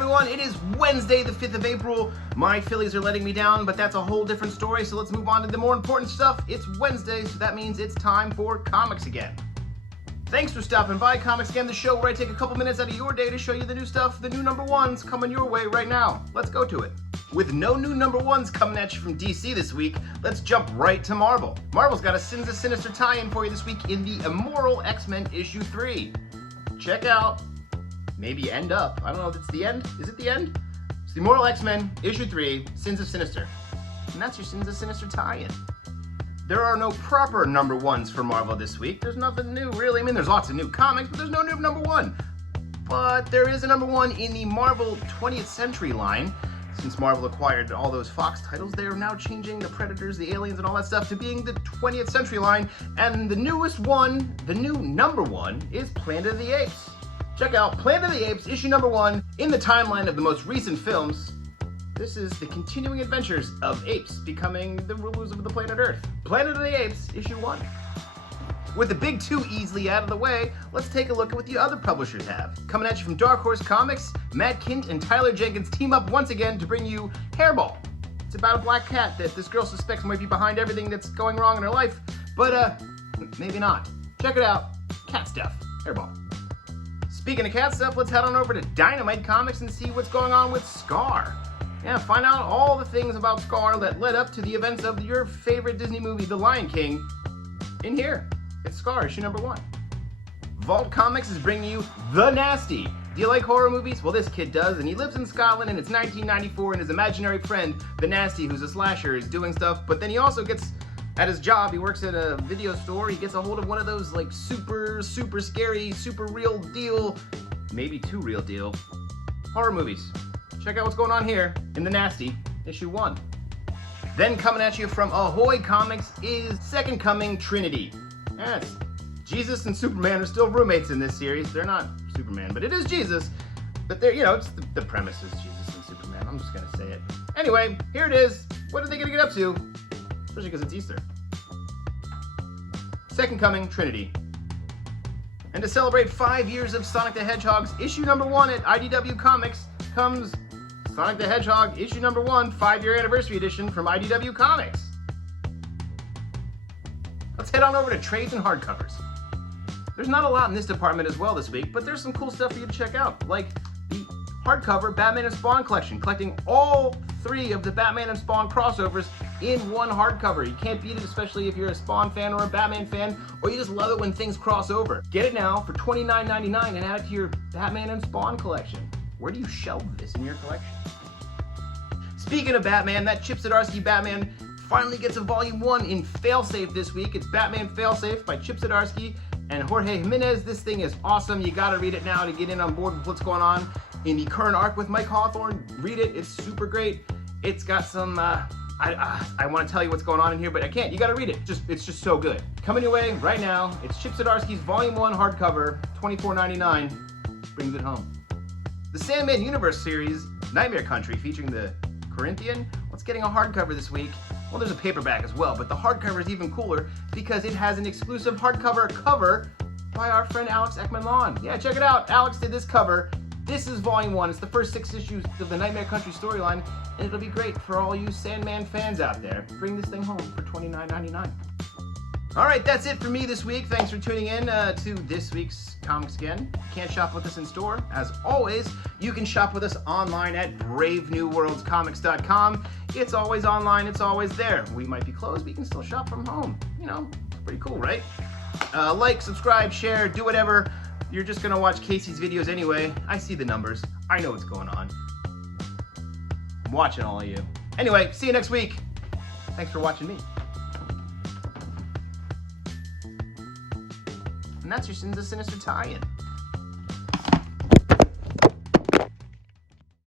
everyone, it is Wednesday the 5th of April. My Phillies are letting me down, but that's a whole different story, so let's move on to the more important stuff. It's Wednesday, so that means it's time for Comics Again. Thanks for stopping by Comics Again, the show where I take a couple minutes out of your day to show you the new stuff, the new number ones coming your way right now. Let's go to it. With no new number ones coming at you from DC this week, let's jump right to Marvel. Marvel's got a Sins of Sinister tie-in for you this week in the Immoral X-Men issue 3. Check out, maybe end up, I don't know if it's the end. Is it the end? It's the Immoral X-Men issue 3, Sins of Sinister. And that's your Sins of Sinister tie-in. There are no proper number ones for Marvel this week. There's nothing new, really. I mean, there's lots of new comics, but there's no new number one. But there is a number one in the Marvel 20th Century line. Since Marvel acquired all those Fox titles, they are now changing the Predators, the Aliens, and all that stuff to being the 20th Century line. And the newest one, the new number one, is Planet of the Apes. Check out Planet of the Apes, issue number 1, in the timeline of the most recent films. This is the continuing adventures of apes becoming the rulers of the planet Earth. Planet of the Apes, issue 1. With the big two easily out of the way, let's take a look at what the other publishers have. Coming at you from Dark Horse Comics, Matt Kindt and Tyler Jenkins team up once again to bring you Hairball. It's about a black cat that this girl suspects might be behind everything that's going wrong in her life, but maybe not. Check it out, cat stuff, Hairball. Speaking of cat stuff, let's head on over to Dynamite Comics and see what's going on with Scar. Yeah, find out all the things about Scar that led up to the events of your favorite Disney movie, The Lion King, in here. It's Scar, issue number 1. Vault Comics is bringing you The Nasty. Do you like horror movies? Well, this kid does, and he lives in Scotland, and it's 1994, and his imaginary friend, The Nasty, who's a slasher, is doing stuff, but then he also gets, at his job, he works at a video store, he gets a hold of one of those, like, super scary, super real deal, maybe too real deal, horror movies. Check out what's going on here in The Nasty, issue 1. Then coming at you from Ahoy Comics is Second Coming Trinity. Yes, Jesus and Superman are still roommates in this series. They're not Superman, but it is Jesus. But they're, it's the premise is Jesus and Superman. I'm just gonna say it. Anyway, here it is. What are they gonna get up to? Especially because it's Easter. Second Coming Trinity. And to celebrate 5 years of Sonic the Hedgehog's issue number 1 at IDW Comics comes Sonic the Hedgehog issue number 1, 5-year anniversary edition from IDW Comics. Let's head on over to trades and hardcovers. There's not a lot in this department as well this week, but there's some cool stuff for you to check out, like the hardcover Batman and Spawn collection, collecting all 3 of the Batman and Spawn crossovers in one hardcover. You can't beat it, especially if you're a Spawn fan or a Batman fan, or you just love it when things cross over. Get it now for $29.99 and add it to your Batman and Spawn collection. Where do you shelve this in your collection? Speaking of Batman, that Chip Zdarsky Batman finally gets a volume 1 in Failsafe this week. It's Batman Failsafe by Chip Zdarsky and Jorge Jimenez. This thing is awesome. You gotta read it now to get in on board with what's going on in the current arc with Mike Hawthorne. Read it, it's super great. It's got some, I wanna tell you what's going on in here, but I can't. You gotta read it, it's just so good. Coming your way right now, it's Chip Zdarsky's volume 1 hardcover, $24.99, brings it home. The Sandman Universe series, Nightmare Country, featuring the Corinthian, it's getting a hardcover this week. Well, there's a paperback as well, but the hardcover is even cooler because it has an exclusive hardcover cover by our friend Alex Ekman-Lawn. Yeah, check it out. Alex did this cover. This is volume 1. It's the first 6 issues of the Nightmare Country storyline, and it'll be great for all you Sandman fans out there. Bring this thing home for $29.99. All right, that's it for me this week. Thanks for tuning in to this week's Comics Again. Can't shop with us in store. As always, you can shop with us online at bravenewworldscomics.com. It's always online. It's always there. We might be closed, but you can still shop from home. It's pretty cool, right? Like, subscribe, share, do whatever. You're just going to watch Casey's videos anyway. I see the numbers. I know what's going on. I'm watching all of you. Anyway, see you next week. Thanks for watching me. And that's your Sins of Sinister tie-in.